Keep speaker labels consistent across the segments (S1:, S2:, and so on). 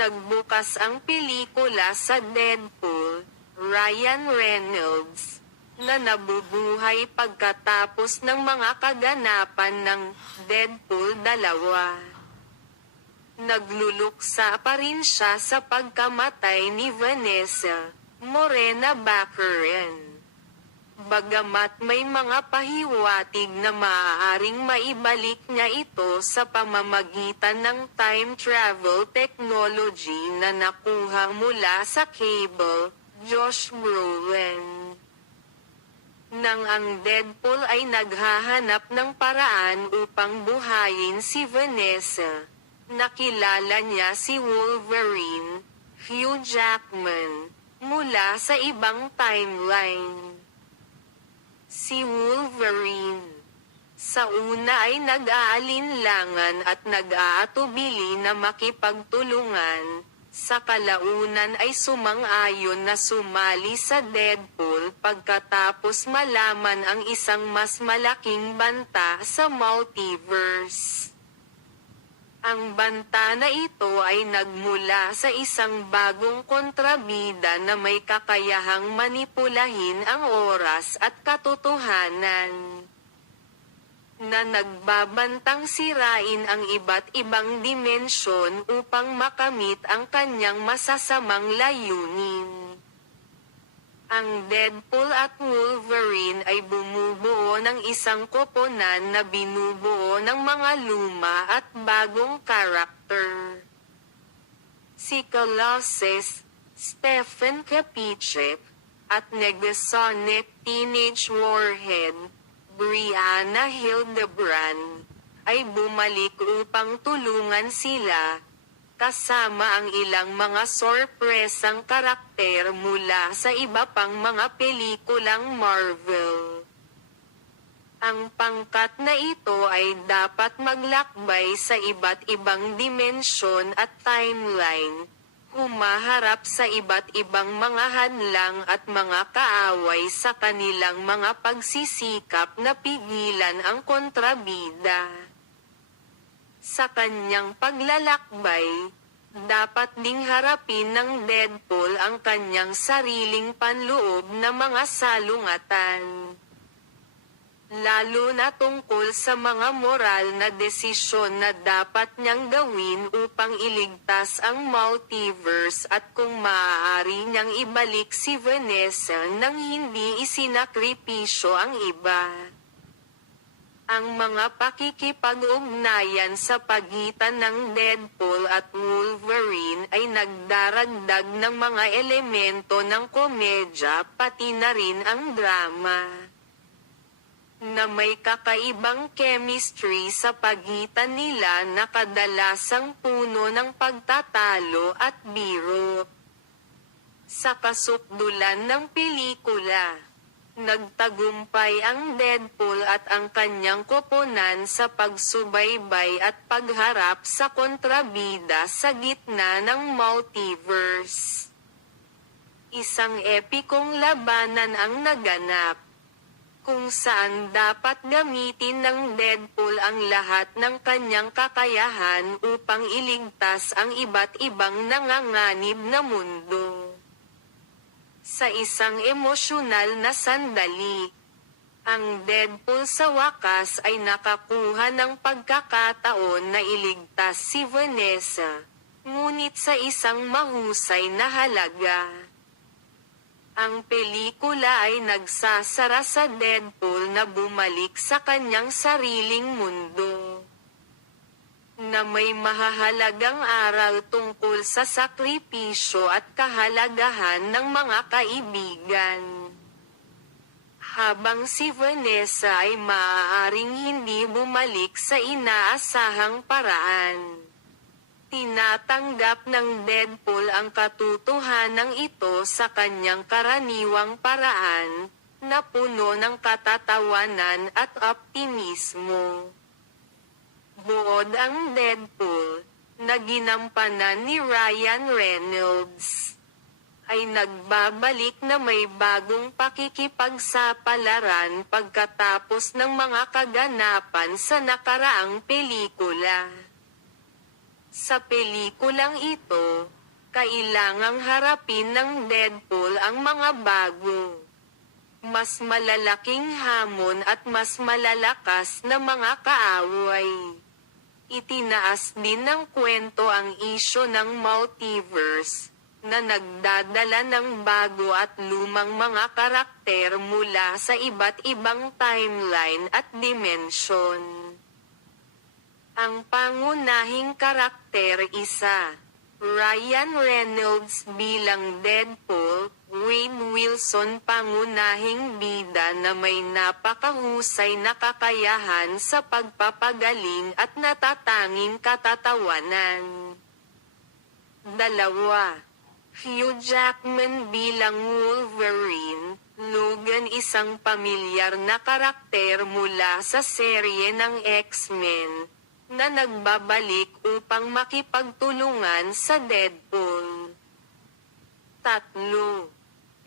S1: Nagbukas ang pelikula sa Deadpool, Ryan Reynolds, na nabubuhay pagkatapos ng mga kaganapan ng Deadpool 2. Nagluluksa pa rin siya sa pagkamatay ni Vanessa Morena Baccarin. Bagamat may mga pahiwatig na maaaring maibalik niya ito sa pamamagitan ng time travel technology na nakuha mula sa cable, Josh Brolin. Nang ang Deadpool ay naghahanap ng paraan upang buhayin si Vanessa, nakilala niya si Wolverine, Hugh Jackman, mula sa ibang timeline. Si Wolverine. Sa una ay nag-aalinlangan at nag-aatubili na makipagtulungan, sa kalaunan ay sumang-ayon na sumali sa Deadpool pagkatapos malaman ang isang mas malaking banta sa multiverse. Ang banta na ito ay nagmula sa isang bagong kontrabida na may kakayahang manipulahin ang oras at katotohanan. Na nagbabantang sirain ang iba't ibang dimensyon upang makamit ang kanyang masasamang layunin. Ang Deadpool at Wolverine ay bumubuo ng isang koponan na binubuo ng mga luma at bagong karakter. Si Colossus, Stephen Kapicek, at Negasonic Teenage Warhead, Brianna Hildebrand, ay bumalik upang tulungan sila, kasama ang ilang mga sorpresang karakter mula sa iba pang mga pelikulang Marvel. Ang pangkat na ito ay dapat maglakbay sa iba't ibang dimensyon at timeline, humaharap sa iba't ibang mga hadlang at mga kaaway sa kanilang mga pagsisikap na pigilan ang kontrabida. Sa kanyang paglalakbay, dapat ding harapin ng Deadpool ang kanyang sariling panloob na mga salungatan. Lalo na tungkol sa mga moral na desisyon na dapat niyang gawin upang iligtas ang multiverse at kung maaari niyang ibalik si Vanessa nang hindi isinakripisyo ang iba ang mga pakikipag-ugnayan sa pagitan ng Deadpool at Wolverine ay nagdaragdag ng mga elemento ng komedya pati na rin ang drama. Na may kakaibang chemistry sa pagitan nila na kadalasang puno ng pagtatalo at biro. Sa kasukdulan ng pelikula Nagtagumpay ang Deadpool at ang kanyang koponan sa pagsubaybay at pagharap sa kontrabida sa gitna ng multiverse. Isang epikong labanan ang naganap, kung saan dapat gamitin ng Deadpool ang lahat ng kanyang kakayahan upang iligtas ang iba't ibang nanganganib na mundo sa isang emosyonal na sandali. Ang Deadpool sa wakas ay nakakuha ng pagkakataon na iligtas si Vanessa, ngunit sa isang mahusay na halaga. Ang pelikula ay nagsasara sa Deadpool na bumalik sa kanyang sariling mundo na may mahahalagang aral tungkol sa sakripisyo at kahalagahan ng mga kaibigan. Habang si Vanessa ay maaaring hindi bumalik sa inaasahang paraan. Tinatanggap ng Deadpool ang katotohanan ito sa kanyang karaniwang paraan, na puno ng katatawanan at optimismo. Buod ang Deadpool, na ginampanan ni Ryan Reynolds, ay nagbabalik na may bagong pakikipagsapalaran pagkatapos ng mga kaganapan sa nakaraang pelikula. Sa pelikulang ito, kailangang harapin ng Deadpool ang mga bago. Mas malalaking hamon at mas malalakas na mga kaaway. Itinaas din ng kwento ang isyo ng multiverse, na nagdadala ng bago at lumang mga karakter mula sa iba't ibang timeline at dimensyon. Ang pangunahing karakter isa, Ryan Reynolds bilang Deadpool, Wayne Wilson pangunahing bida na may napakahusay na kakayahan sa pagpapagaling at natatanging katatawanan. Dalawa. Hugh Jackman bilang Wolverine, Logan isang pamilyar na karakter mula sa serye ng X-Men, na nagbabalik upang makipagtulungan sa Deadpool. Tatlo.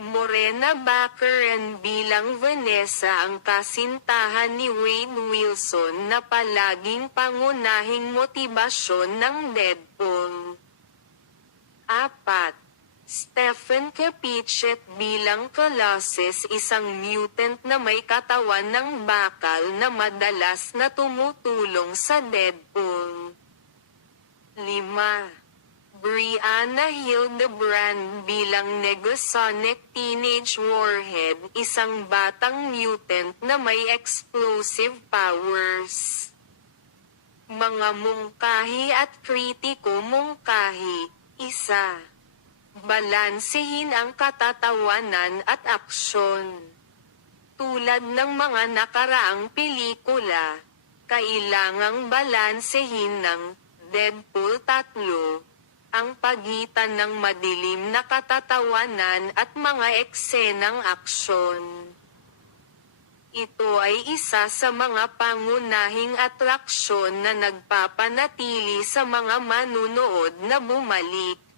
S1: Morena Baccarin bilang Vanessa ang kasintahan ni Wayne Wilson na palaging pangunahing motibasyon ng Deadpool. Apat. Stephen Capichet bilang Colossus isang mutant na may katawan ng bakal na madalas na tumutulong sa Deadpool. 5. Brianna Hildebrand bilang Negasonic Teenage Warhead isang batang mutant na may explosive powers. Mga mungkahi at kritiko mungkahi, isa. Balansehin ang katatawanan at aksyon. Tulad ng mga nakaraang pelikula, kailangang balansehin ng Deadpool 3 ang pagitan ng madilim na katatawanan at mga eksenang aksyon. Ito ay isa sa mga pangunahing atraksyon na nagpapanatili sa mga manunood na bumalik.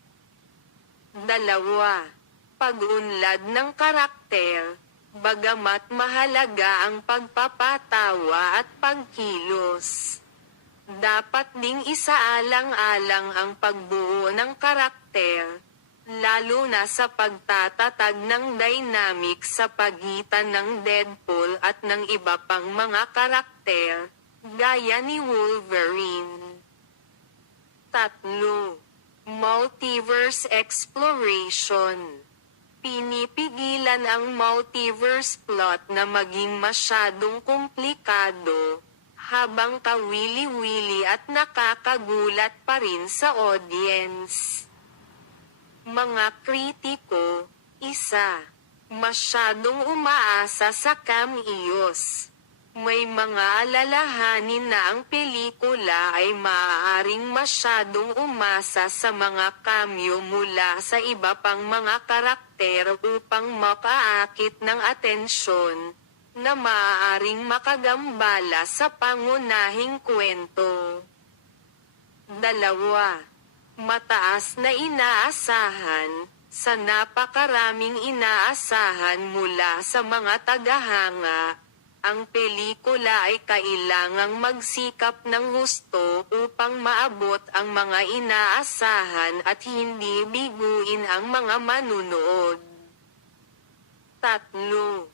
S1: Dalawa, pag-unlad ng karakter, bagamat mahalaga ang pagpapatawa at pagkilos. Dapat ding isaalang-alang ang pagbuo ng karakter, lalo na sa pagtatatag ng dynamic sa pagitan ng Deadpool at ng iba pang mga karakter, gaya ni Wolverine. Tatlo. Multiverse Exploration Pinipigilan ang multiverse plot na maging masyadong komplikado, habang kawili-wili at nakakagulat pa rin sa audience. Mga kritiko, isa, masyadong umaasa sa cameos. May mga alalahanin na ang pelikula ay maaaring masyadong umasa sa mga cameo mula sa iba pang mga karakter upang makaakit ng atensyon, na maaaring makagambala sa pangunahing kwento. Dalawa. Mataas na inaasahan, sa napakaraming inaasahan mula sa mga tagahanga, ang pelikula ay kailangang magsikap ng husto upang maabot ang mga inaasahan at hindi biguin ang mga manunood. Tatlo.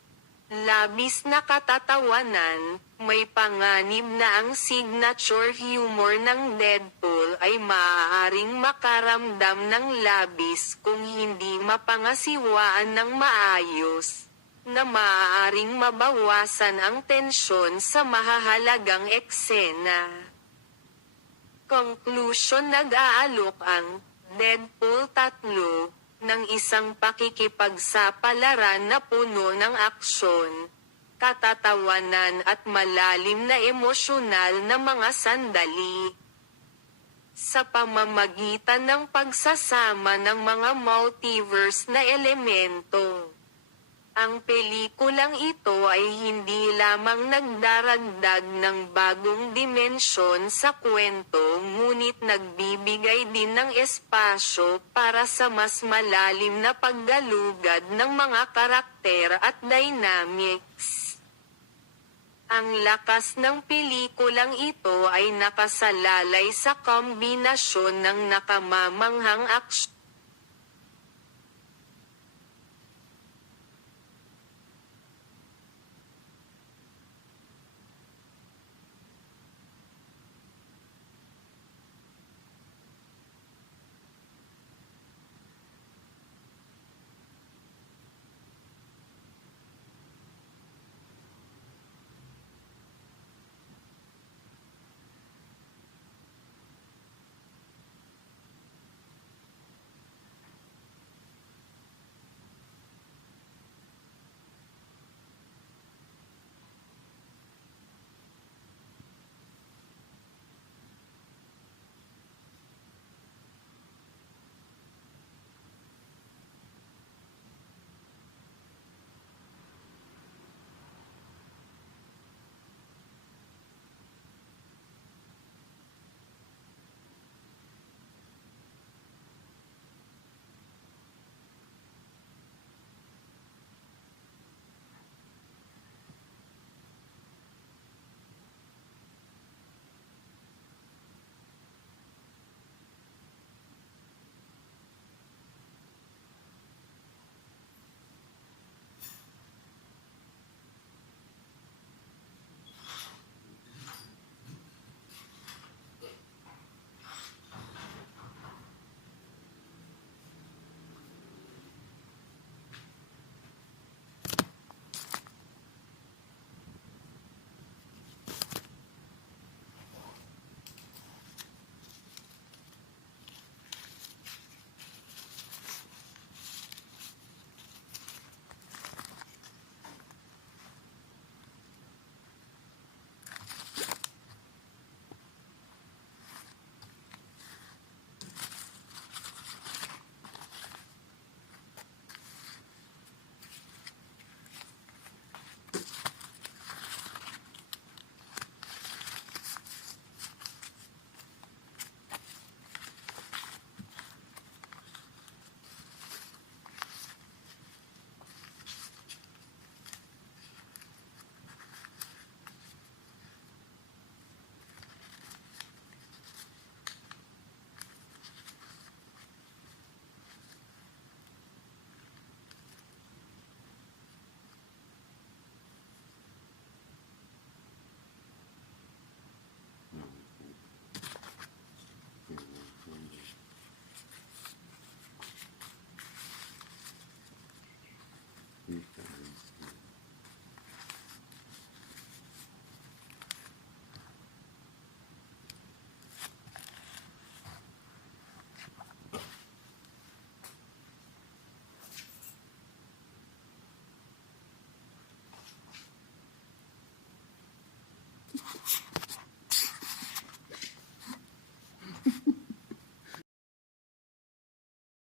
S1: Labis na katatawanan, may panganib na ang signature humor ng Deadpool ay maaaring makaramdam ng labis kung hindi mapangasiwaan ng maayos na maaaring mabawasan ang tensyon sa mahahalagang eksena. Conclusion nag-aalok ang Deadpool 3 ng isang pakikipagsapalaran na puno ng aksyon, katatawanan at malalim na emosyonal na mga sandali. Sa pamamagitan ng pagsasama ng mga multiverse na elemento. Ang pelikulang ito ay hindi lamang nagdaragdag ng bagong dimensyon sa kwento ngunit nagbibigay din ng espasyo para sa mas malalim na paggalugad ng mga karakter at dynamics. Ang lakas ng pelikulang ito ay nakasalalay sa kombinasyon ng nakamamanghang aksyon Thank you.